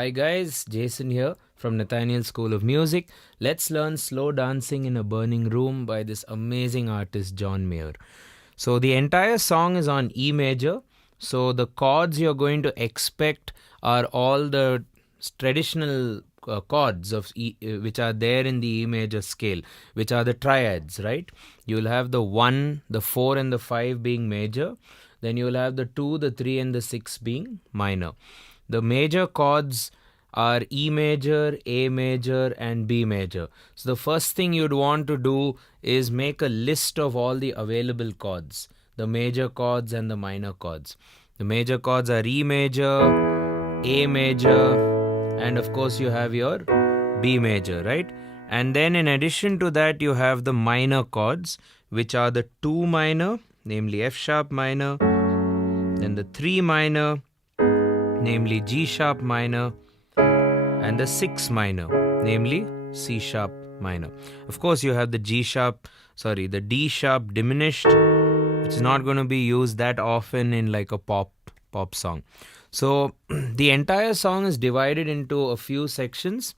Hi guys, Jason here from Nathaniel School of Music. Let's learn Slow Dancing in a Burning Room by this amazing artist John Mayer. So the entire song is on E major. So the chords you're going to expect are all the traditional chords of which are there in the E major scale, which are the triads, right? You'll have the 1, the 4 and the 5 being major. Then you'll have the 2, the 3 and the 6 being minor. The major chords are E major, A major, and B major. So the first thing you'd want to do is make a list of all the available chords, the major chords and the minor chords. The major chords are E major, A major, and of course you have your B major, right? And then in addition to that, you have the minor chords, which are the 2 minor, namely F sharp minor, then the 3 minor, namely G sharp minor, and the 6 minor, namely C sharp minor. Of course, you have the D sharp diminished, which is not going to be used that often in like a pop song. So the entire song is divided into a few sections.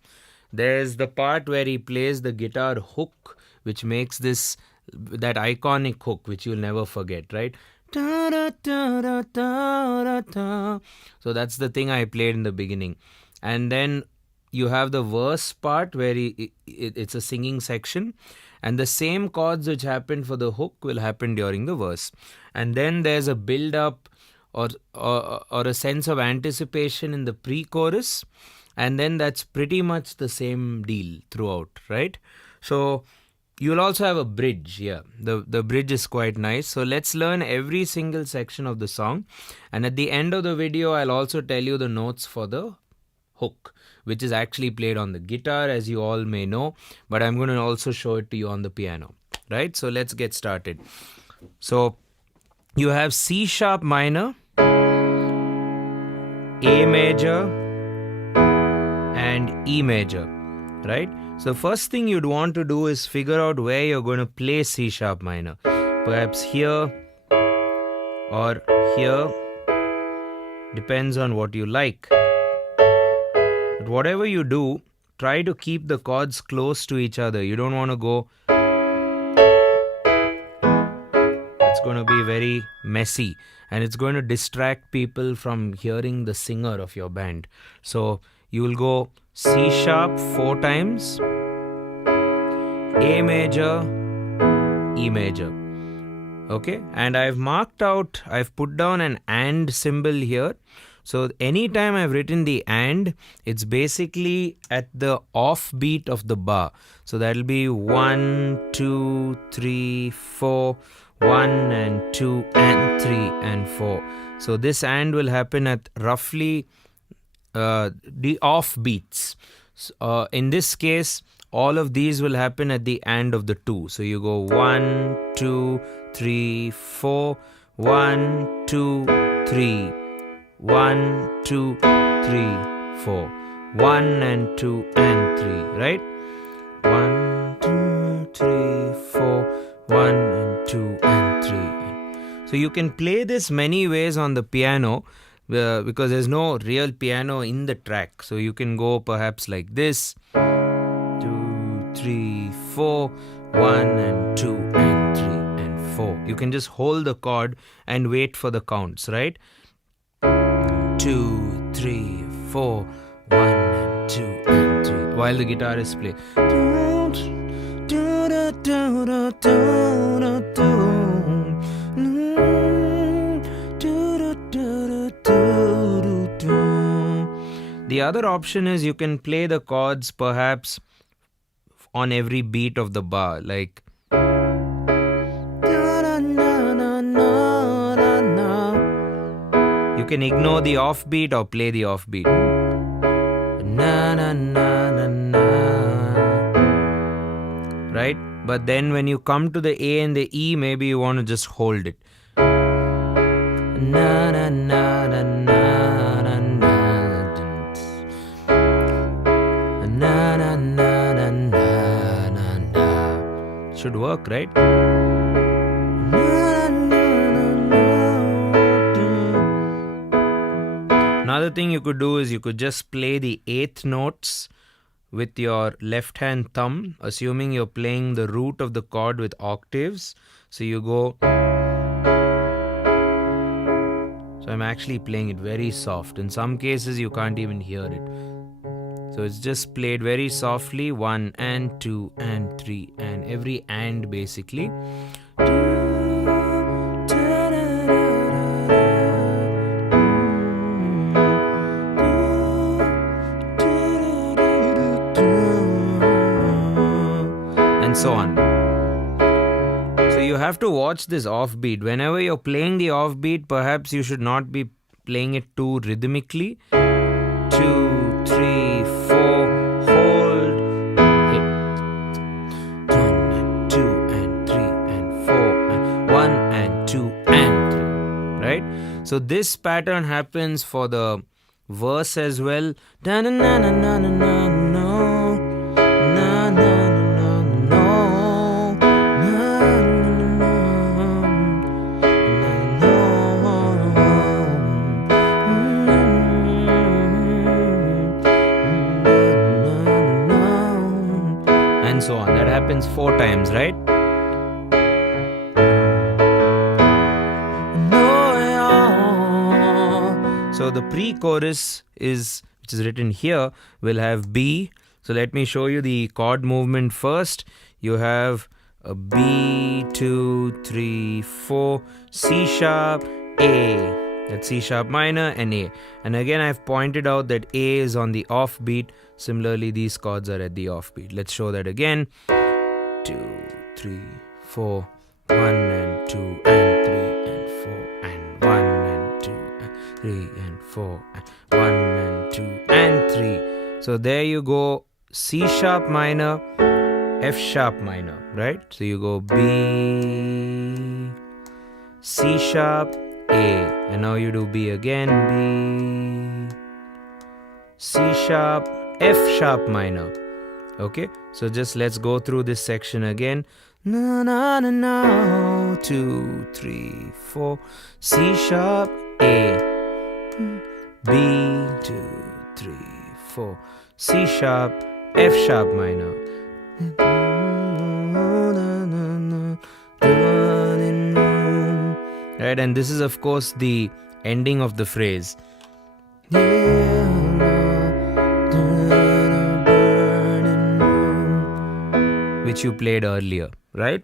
There's the part where he plays the guitar hook, which makes that iconic hook, which you'll never forget, right? So that's the thing I played in the beginning. And then you have the verse part where it's a singing section, and the same chords which happened for the hook will happen during the verse. And then there's a build up or a sense of anticipation in the pre-chorus, and then that's pretty much the same deal throughout, right? So you'll also have a bridge. The bridge is quite nice. So let's learn every single section of the song, and at the end of the video I'll also tell you the notes for the hook, which is actually played on the guitar, as you all may know, but I'm going to also show it to you on the piano, right? So let's get started. So you have C sharp minor, A major, and E major, right? So first thing you'd want to do is figure out where you're going to play C sharp minor. Perhaps here or here, depends on what you like. But whatever you do, try to keep the chords close to each other. You don't want to go. It's going to be very messy, and it's going to distract people from hearing the singer of your band. So you will go C sharp 4 times, A major, E major. Okay, and I've put down an AND symbol here. So anytime I've written the AND, it's basically at the off beat of the bar. So that'll be 1, 2, 3, 4, 1 and 2 and 3 and 4. So this AND will happen at roughly the off beats. In this case, all of these will happen at the end of the 2. So you go 1, 2, 3, 4, 1, 2, 3, 1, 2, 3, 4, 1 and 2 and 3, right? 1, 2, 3, 4, 1 and 2 and 3. So you can play this many ways on the piano, because there's no real piano in the track. So you can go perhaps like this: 2, 3, 4, 1 and 2 and 3 and 4. You can just hold the chord and wait for the counts, right? 2, 3, 4, 1 and 2 and 3, while the guitar is playing. The other option is you can play the chords perhaps on every beat of the bar, like you can ignore the offbeat or play the offbeat. Na na na na na. Right? But then when you come to the A and the E, maybe you want to just hold it. Na na na na na na na. Na na na na na na na. Should work, right? Now another thing you could do is you could just play the eighth notes with your left hand thumb, assuming you're playing the root of the chord with octaves. So you go. So I'm actually playing it very soft. In some cases you can't even hear it. So it's just played very softly, 1 and 2 and 3 and every and basically. And so on. So you have to watch this offbeat. Whenever you're playing the offbeat, perhaps you should not be playing it too rhythmically. 2, 3, 4, hold, hit. 1 and 2 and 3 and 4 and 1 and 2 and 3. Right? So this pattern happens for the verse as well. Na na na na na na na na na na. So on. That happens 4 times, right? So the pre-chorus which is written here, will have B. So let me show you the chord movement first. You have a B, 2, 3, 4, C sharp, A. That's C sharp minor and A. And again, I've pointed out that A is on the offbeat. Similarly, these chords are at the offbeat. Let's show that again. 2, 3, 4, 1 and 2 and 3 and 4 and 1 and 2 and 3 and 4 and 1 and 2 and 3. So there you go. C sharp minor, F sharp minor, right? So you go B, C sharp, A, and now you do B again, B, C sharp, F sharp minor. Okay, so just let's go through this section again. Na na na na, 2, 3, 4, C sharp, A, B, 2, 3, 4, C sharp, F sharp minor. Right, and this is of course the ending of the phrase, which you played earlier, right?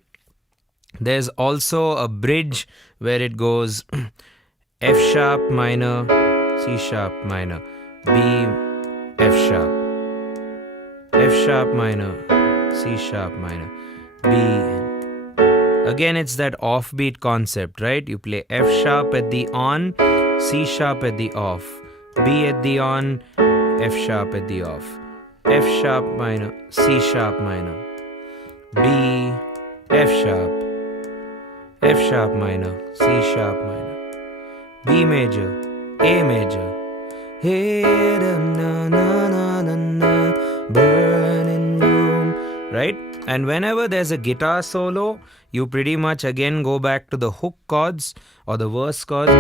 There's also a bridge where it goes F sharp minor, C sharp minor, B, F sharp, F sharp minor, C sharp minor, B. Again, it's that offbeat concept, right? You play F sharp at the on, C sharp at the off, B at the on, F sharp at the off, F sharp minor, C sharp minor, B, F sharp minor, C sharp minor, B major, A major, hey, na na na na na, burning room, right? And whenever there's a guitar solo, you pretty much again go back to the hook chords or the verse chords.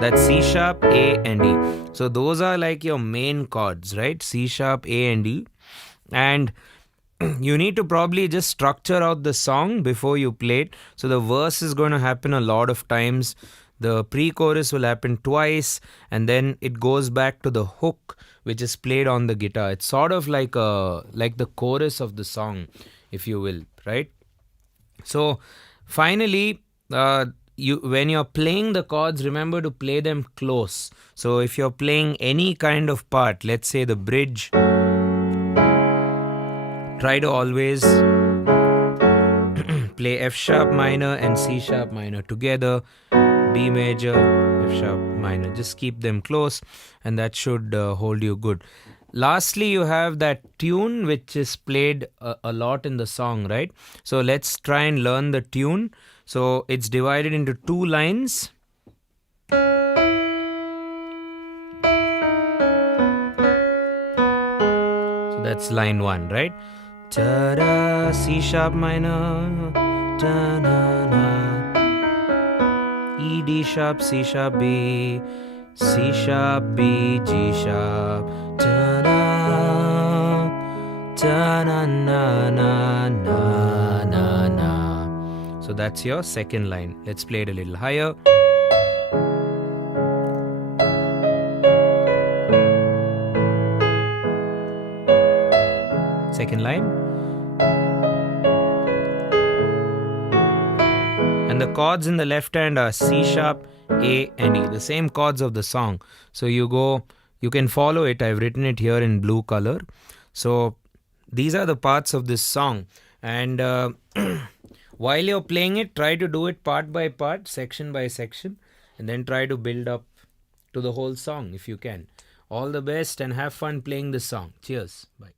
That's C sharp, A and E. So those are like your main chords, right? C sharp, A and E. And you need to probably just structure out the song before you play it. So the verse is going to happen a lot of times. The pre-chorus will happen twice, and then it goes back to the hook, which is played on the guitar. It's sort of like the chorus of the song, if you will, right? So finally, when you're playing the chords, remember to play them close. So if you're playing any kind of part, let's say the bridge, try to always play F sharp minor and C sharp minor together, B major, F sharp minor. Just keep them close and that should hold you good. Lastly, you have that tune which is played a lot in the song, right? So let's try and learn the tune. So it's divided into 2 lines. So that's line 1, right? Ta-da, C sharp minor, ta-na-na. D sharp, C sharp, B, C sharp, B, G sharp, ta-da, ta-na-na-na-na-na. So that's your second line. Let's play it a little higher. Second line. And the chords in the left hand are C sharp, A and E, the same chords of the song. So you can follow it. I've written it here in blue color. So these are the parts of this song. And while you're playing it, try to do it part by part, section by section, and then try to build up to the whole song if you can. All the best and have fun playing this song. Cheers. Bye.